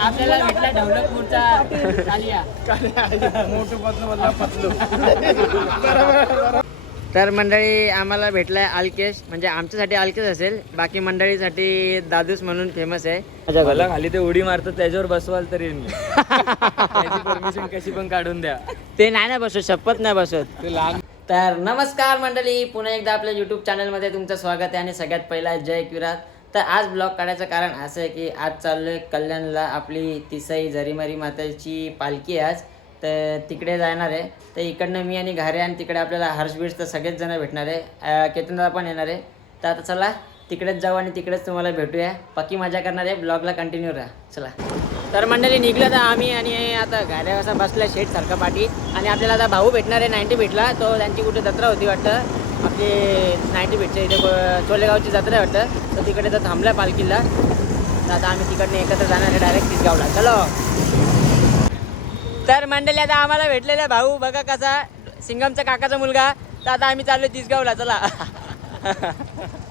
आपल्याला भेटला ढवलकपूरचा तर मंडळी आम्हाला भेटलाय अल्केश. म्हणजे आमच्यासाठी अल्केश असेल. बाकी मंडळीसाठी दादूस म्हणून फेमस आहे. मला खाली ते उडी मारतात त्याच्यावर बसवाल तरी परमिशन कशी पण काढून द्या. ते नाही ना बसवत शपथ नाही बसवत. ते लहान तर नमस्कार मंडळी पुन्हा एकदा आपल्या यूट्यूब चॅनलमध्ये तुमचं स्वागत आहे आणि सगळ्यात पहिला जय किरात तर आज ब्लॉग काढायचं कारण असं आहे की आज चाललोय कल्याणला आपली तिसई जरीमारी माताची पालखी आहे आज. तर तिकडे जाणार आहे. तर इकडनं मी आणि घारे आणि तिकडे आपल्याला हर्षबीर्स तर सगळेच जण भेटणार आहे. केतनदा पण येणार आहे. तर आता चला तिकडेच जाऊ आणि तिकडेच तुम्हाला भेटूया. पक्की मजा करणार आहे. ब्लॉगला कंटिन्यू राहा. चला. तर मंडळी निघलं तर आम्ही आणि आता घाऱ्या असा बसला शेट सारखा पाठी. आणि आपल्याला आता भाऊ भेटणार आहे नाईन्टी भेटला. तो त्यांची कुठे जत्रा होती वाटतं. आपली नाईन्टी भेटचे इथे चोलेगावची जत्रा आहे वाटतं. तर तिकडे तर थांबला पालखीला. तर आता आम्ही तिकडनं एकत्र जाणार आहे डायरेक्ट तिसगावला चलो. तर मंडळी आता आम्हाला भेटलेला भाऊ. बघा कसा सिंगमचा काकाचा मुलगा. तर आता आम्ही चाललो तिसगावला चला.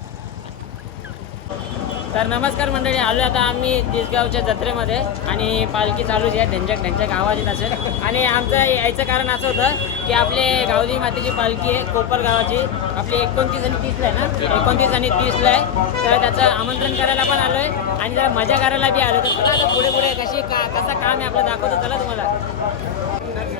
तर नमस्कार मंडळी आलो आता आम्ही दिसगावच्या जत्रेमध्ये आणि पालखी चालूच आहे. ढंचक ढंचक आवाज येत असेल. आणि आमचं यायचं कारण असं होतं की आपले गावदी मातेची पालखी आहे कोपर गावाची. आपली एकोणतीस आणि तीसला आहे ना? एकोणतीस आणि तीसला आहे. तर त्याचं आमंत्रण करायला पण आलो आहे आणि जरा मजा करायला बी आलो तर चला आता पुढे पुढे कशी का कसं काम आहे आपलं दाखवतो. चला तुम्हाला.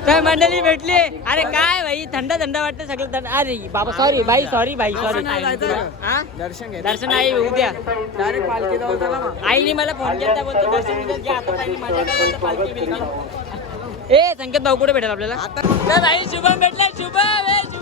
काय मंडळी भेटली. अरे काय भाई थंड थंड वाटतं सगळं थंड. अरे बाबा सॉरी भाई सॉरी भाई सॉरी हा? दर्शन घे दर्शन आहे उद्या. डायरेक्ट पालखी जाऊ आईने मला फोन केला बोलतो दर्शन उद्या घ्या आता कर बोलतो पालखी ए संकेत भाऊ कुठे भेटेल आपल्याला? तर भाई शुभम भेटलाय शुभम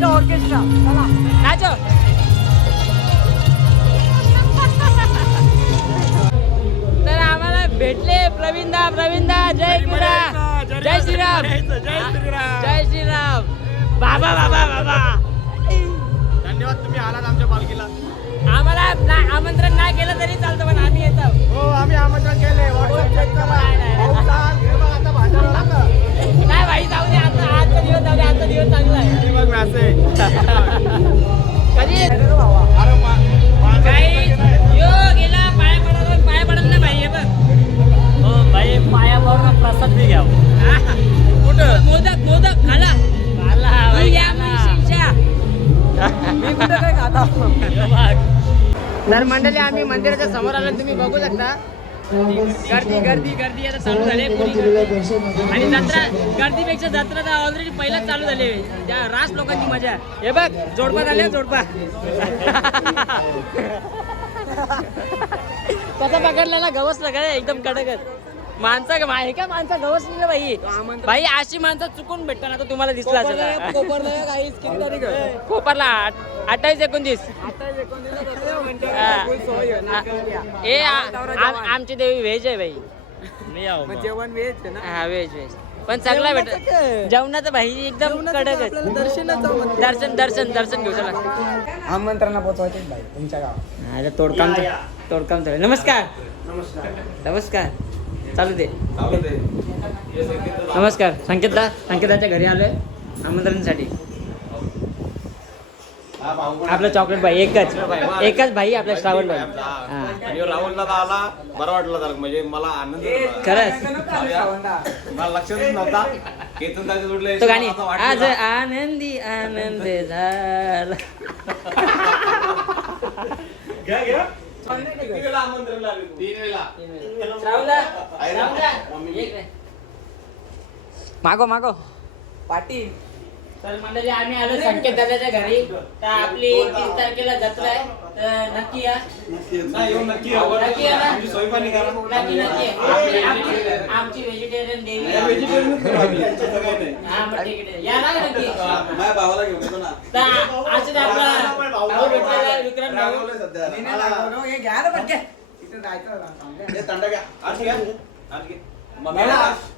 बिस्ट ऑर्केस्ट्रा चला नाचो तर आम्हाला भेटले. प्रवीणदा प्रवीणदा जय क्रीडा जय श्रीराम. जय श्रीराम. बाबा बाबा बाबा. धन्यवाद तुम्ही आलात आमच्या पालखीला. आम्हाला आमंत्रण नाही केलं तरी चालतं पण आम्ही येतो. हो आम्ही आमंत्रण केले व्हॉट्सअप चेक करा. आम्ही मंदिराच्या समोर आलो तुम्ही बघू शकता. गर्दी गर्दी गर्दी आता चालू झाली आणि जत्रा गर्दीपेक्षा जत्रा तर ऑलरेडी पहिलाच चालू झाली त्या रास लोकांची मजा हे बघ जोडपा झाले जोडपा. कसा पकडलेला गवस काय एकदम कडकच. माणसा आहे का माणसा? गवसलेलं बाई. बाई अशी माणसं चुकून भेटताना तो तुम्हाला दिसला असेल? कोपरला अठ्ठावीस एकोणतीस. हा. ए आ- आम- जवान. आमची देवी व्हेज आहे बाई. मी आहो मग जेवण वेज आहे ना? हा व्हेज व्हेज. पण चांगला भेट जेवणाचं काय? जेवणाचं भाई एकदम जेवणाचं कडक आपल्याला दर्शनच. दर्शन दर्शन दर्शन घेऊ चला. आमंत्रणा पोचवायचे भाई तुमच्या गावात. हा, तोडकाम तोडकाम चालू आहे. नमस्कार. नमस्कार. चालू दे. नमस्कार. संकेतदा संकेताच्या घरी आलोय आमंत्रणासाठी. आपलं चॉकलेट भाई एकच. एकच भाई आपला श्रावण भाई. आणि राहुलला तर आला. बरं वाटलं जरा म्हणजे मला आनंद झाला. खरंच. मला लक्षातच नव्हता. केतन दादा जोडलं. तो गाणी. आज? आनंदी आनंद झाला. किती वेळा आमंत्रण लागले तू? तीन वेळा. मागो मागो. पाटील. तर मंडळी आम्ही आलो संकेत दादाच्या घरी तर आपली तीस तारखेला जत्रा आहे तर नक्की या नाही, येऊ नक्की. नक्की या ना? करा. नक्की नक्की आपली- आमची- आमची व्हेजिटेरियन देवी नाही, आहे. vegetarian च करू आम्ही. यांचं काही नाही. हा मग ठीक आहे या ना नक्की हा, माझ्या भावाला घेऊन येतो ना तर असं आपला भाऊ भेटलेला आहे, विक्रम भाऊ रागवलंय सध्या. मी नाही लागलो, हे घ्या ना पटकन. इथं जायचं ना, थांबल्या. हे थंड घ्या. आज. आज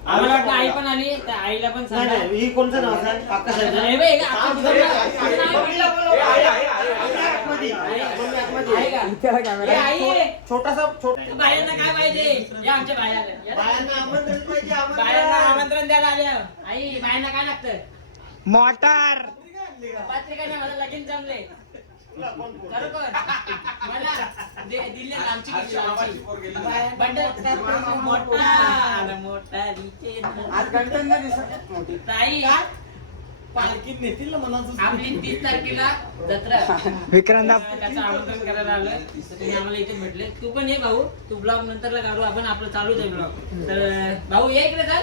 आम्हाला पण आली तर आईला पण सांगा ही कोणतं नाव आहे? हे हे, आई, नाव का? हे छोटासा छोट बायांना काय पाहिजे या आमच्या बाया आल्या. या ना. बायांना आमंत्रण पाहिजे बायांना आमंत्रण आमंत्रण द्यायला आले आई बायांना काय लागतं मोटार पत्रिका नाही मला लगीन जमले खरोखर पालखीत नेतील ना मनाचं आपली तीस तारखेला जत्रा विक्रांत त्याचं आमंत्रण करायला आलं तुम्ही आम्हाला इथे भेटले तू पण ये भाऊ तू ब्लॉग नंतरला काढू आपण आपलं चालूच आहे ब्लॉग तर भाऊ ये इकडे चाल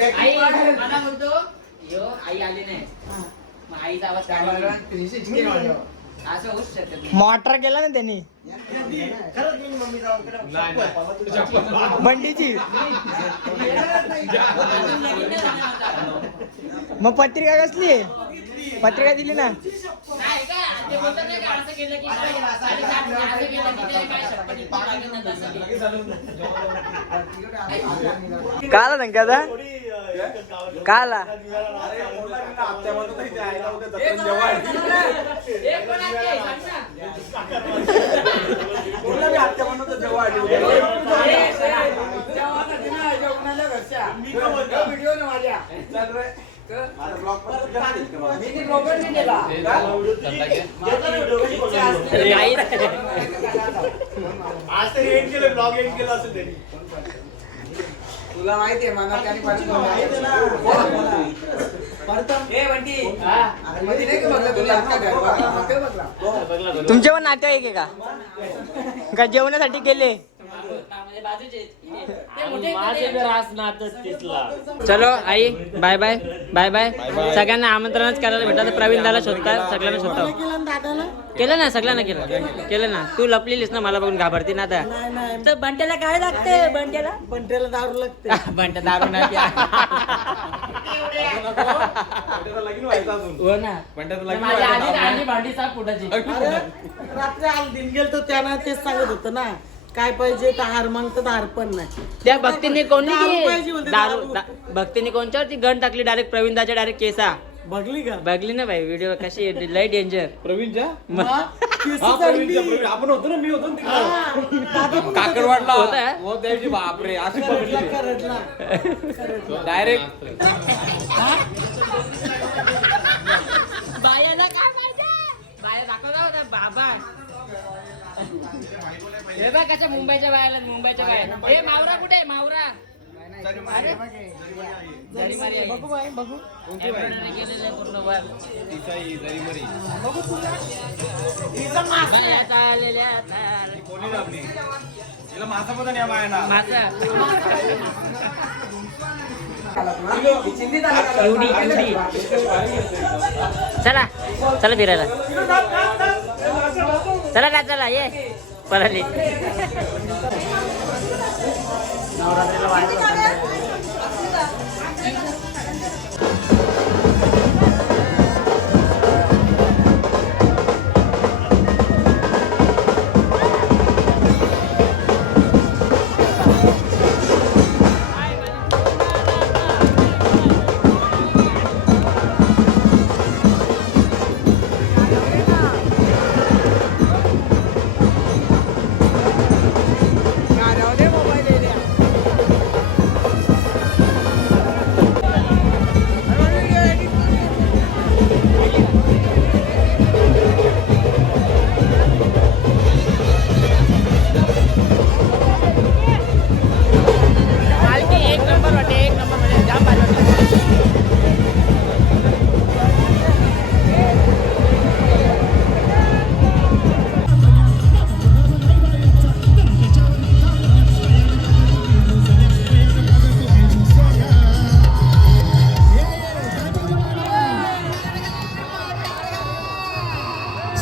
आई मला बोलतो यो आई आली नाही. मग आईचा आवाज काढला असं होऊच शकत नाही. मोटार केला ना त्यांनी. बंडीची अजून लगीन नाही झालं माझं. मग पत्रिका कसली पत्रिका दिली ना? नाही का ते बोलतात नाही का असं केलं की काय असं केलं की शपथ लागेल तसं. केलं. आलो. आला कोण आहे? सांग ना. पण आहे आज तरी एंड केलं ब्लॉग एंड असेल त्यांनी तुला माहितीये मला त्याने तुमचे पण नातेवाईक आहे का? का जेवणासाठी गेले? चलो आई बाय बाय बाय बाय सगळ्यांना आमंत्रणच करायला भेटत प्रवीण दाला शोधतात सगळ्यांना शोधतो केलं ना सगळ्यांना केलं. केलं ना. तू लपलेलीस ना मला बघून घाबरते ना आता. तर बंट्याला काय लागते बंट्याला? बंट्याला दारू लागते. बंट्या दारू नाही. हो भांडी साफ फुटायची रात्री आज दिन गेलतो त्यानं तेच सांगत होतं ना. काय पाहिजे? तर हार तर हार पण नाही. त्या भक्तीने कोणी दारू पाहिजे बोलते, दारू. दारू. दा- भक्तीने कोणच्यावरती गण टाकली? डायरेक्ट प्रवीण दाच्या डायरेक्ट केसा. बघली का? बघली ना भाई व्हिडिओ कशी लय डेंजर प्रवीणच्या? केस हा, चढली. प्रवीण. आपण होतो ना मी होतो ना हा, तिकडं. दादा पण काकडवाडला होता? हो त्याची बापरे अशी करडला, पकडली करडला. डायरेक्ट बायाला काय पाहिजे बाया दाखवता होता बाबा. हे बघ कशा मुंबईच्या बायाला मुंबईच्या बाया हे मावरा कुठे आहे? मावरा. बघू बाई बघू. बघू तुला मासा पण एवढी चला. चला फिरायला. चला का चला ये. पळाली मेरे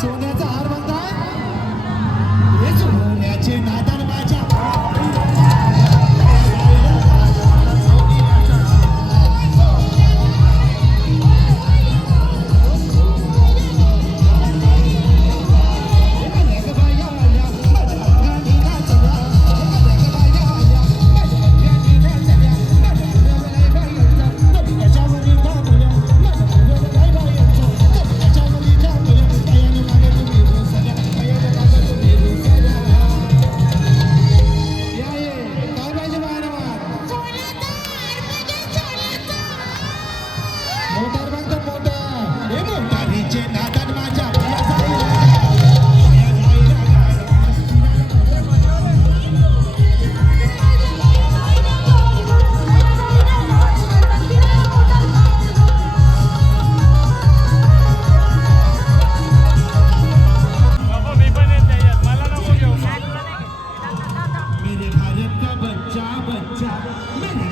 सोन्याचा हार म्हणतात Mendes.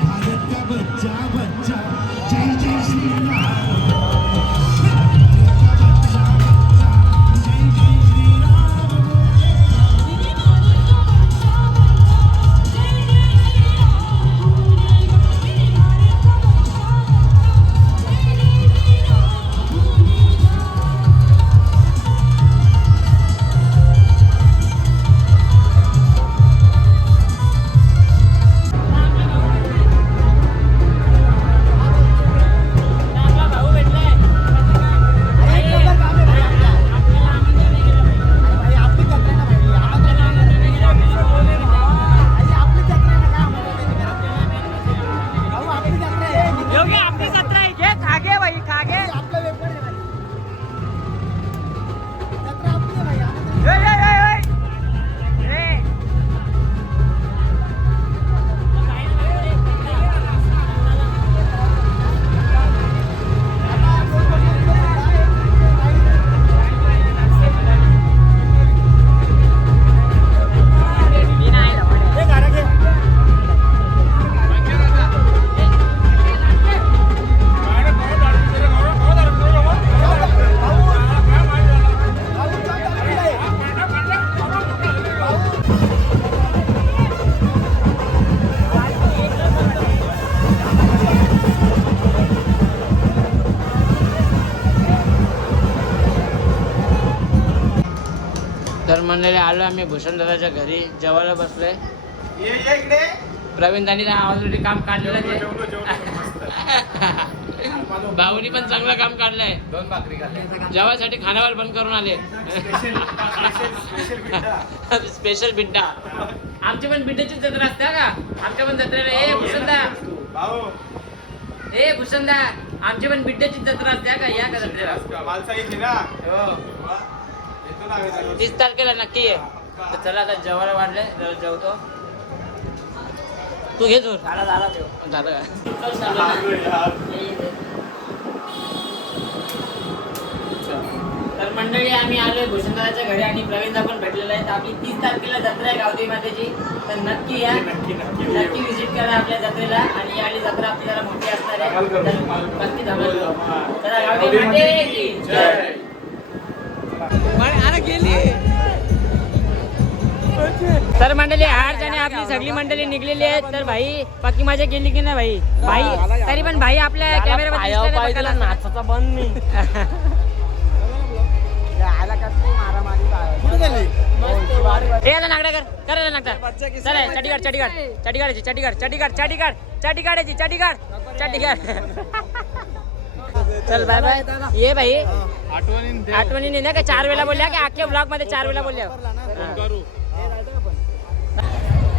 आलो आम्ही भूषण दादाच्या घरी जेवायला बसलोय. ये ये इकडे. प्रवीण दानी ऑलरेडी काम काढलेलं आहे. भाऊनी पण चांगलं काम काढलंय. दोन भाकरी जेवायसाठी खानावर बंद करून आले. स्पेशल बिड्डा आमची पण बिड्ड्याची जत्रा असते का? आमच्या पण जत्रेला ए भूषणदा. ए भूषणदा आमची पण बिड्ड्याची जत्रा असते का? या का जत्रेला? तीस तारखेला नक्की आहे. तर चला आता जेवायला वाढले जेवतो. तू घे जोर झाला झाला झालं का? तर मंडळी आम्ही आलोय भूषणदाच्या घरी आणि प्रवीणदा पण भेटलेला आहे. तर आपली तीस तारखेला जत्रा आहे गावदेवी मातेची. तर नक्की या. नक्की नक्की नक्की. विजिट करा आपल्या जत्रेला. आणि यावेळी जत्रा आपली जरा मोठी असणार आहे. तर. नक्की धमाल. चला गावदेवी माते. तर मंडळी आज आणि आपली सगळी मंडळी निघलेली आहे तर भाई बाकी मजा केली की नाही भाई? भाई तरी पण भाई आपल्या कॅमेरा नाचाचा बंद मी. नागडा कर कर नागडा चला चटीगाड चटीगाड चटीगाडाची चटीगाड चटीगाड चटीगाड चटीगाडाची चटीगाड चटीगाड चल बाय बाय ये भाई. आठवणीने नाही का? चार वेळा बोलल्या की अख्ख्या ब्लॉगमध्ये चार वेळा बोलल्या.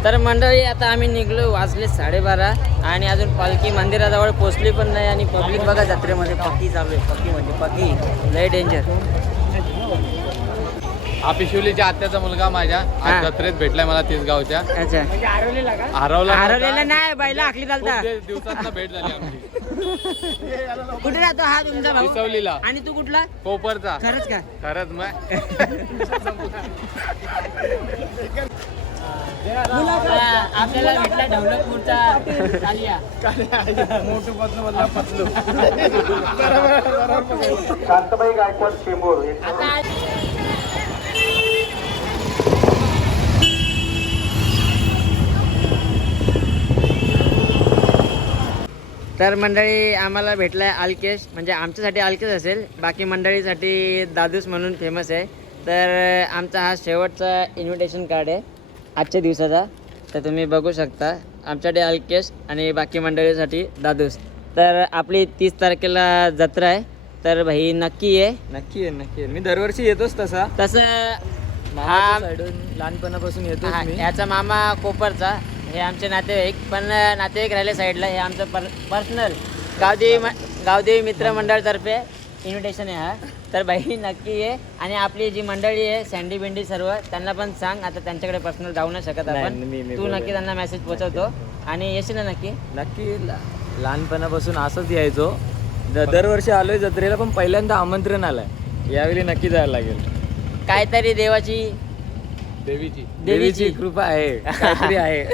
तर मंडळी आता आम्ही निघलो वाजले साडेबारा आणि अजून पालखी मंदिराजवळ पोचली पण नाही आणि पब्लिक बघा जत्रेमध्ये पक्की चालू आहे. पक्की म्हणजे पक्की. लय डेंजर हा पिशोलीच्या आत्याचा मुलगा माझ्या हा. आज जत्रेत भेटलाय मला तीस गावच्या. अच्छा. हरवला हरवलेला नाही बैला आखली चालता. दिवसात भेट झाली आमची. कुठे राहतो हा तुमचा भाऊ? आणि तू कुठला? कोपरचा. खरंच का? खरंच मग. आपल्याला भेटला आलिया शांताबाई गायकवाड तर मंडळी आम्हाला भेटलाय आलकेश म्हणजे आमच्यासाठी आलकेश असेल. बाकी मंडळीसाठी दादूस म्हणून फेमस आहे. तर आमचा हा शेवटचा इन्व्हिटेशन कार्ड आहे आजच्या दिवसाचा. तर तुम्ही बघू शकता. आमच्यासाठी अल्केश आणि बाकी मंडळीसाठी दादूस. तर आपली तीस तारखेला जत्रा आहे. तर भाई नक्की आहे नक्की आहे नक्की आहे. मी दरवर्षी येतोच तसा. तसं हा लहानपणापासून मी. याचा मामा कोपरचा. हे आमचे नातेवाईक पण नातेवाईक राहिले साईडला. हे आमचं पर पर्सनल गावदेवी म- गावदेवी मित्र मंडळतर्फे इन्व्हिटेशन आहे हा. तर बाई नक्की ये. आणि आपली जी मंडळी आहे सँडी बिंडी सर्व त्यांना पण सांग. आता त्यांच्याकडे पर्सनल जाऊ नाही शकत नाही, आपण. मी- मी तू बोलेन. नक्की त्यांना मेसेज पोहोचवतो आणि येशील ना नक्की? नक्की ल- लहानपणापासून असंच यायचो. द- दरवर्षी आलोय जत्रेला पण पहिल्यांदा आमंत्रण आलंय. यावेळी नक्की जायला लागेल. काहीतरी देवाची देवीची. देवीची कृपा आहे. काहीतरी आहे.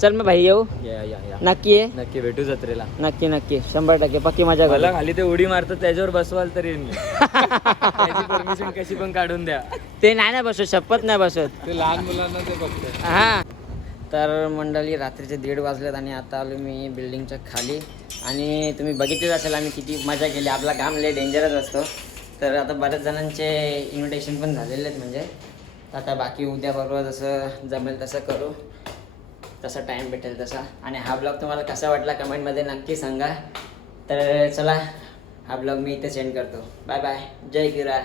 चल मग भाई येऊ? या या या. नक्की ये. नक्की भेटू जत्रेला. नक्की नक्की. शंभर टक्के पक्की मजा मला खाली ते उडी मारतात त्याच्यावर बसवाल तर येईन मी. त्याची परमिशन कशी पण काढून द्या. ते नाही ना बसत शपथ नाही बसत ते लहान मुलांना ते बघते हा. तर मंडळी रात्रीचे दीड वाजलेत आणि आता आलो मी बिल्डिंगच्या खाली. आणि तुम्ही बघितलेच असेल आम्ही किती मजा केली. आपला काम लय डेंजरच असतो. तर आता बऱ्याच जणांचे इन्व्हिटेशन पण झालेले आहेत म्हणजे. आता बाकी उद्या परवा जसं जमेल तसं करू. तसा टाईम भेटेल तसा. आणि हा ब्लॉग तुम्हाला कसा वाटला कमेंटमध्ये नक्की सांगा. तर चला हा ब्लॉग मी इथे सेंड करतो. बाय बाय जय किरा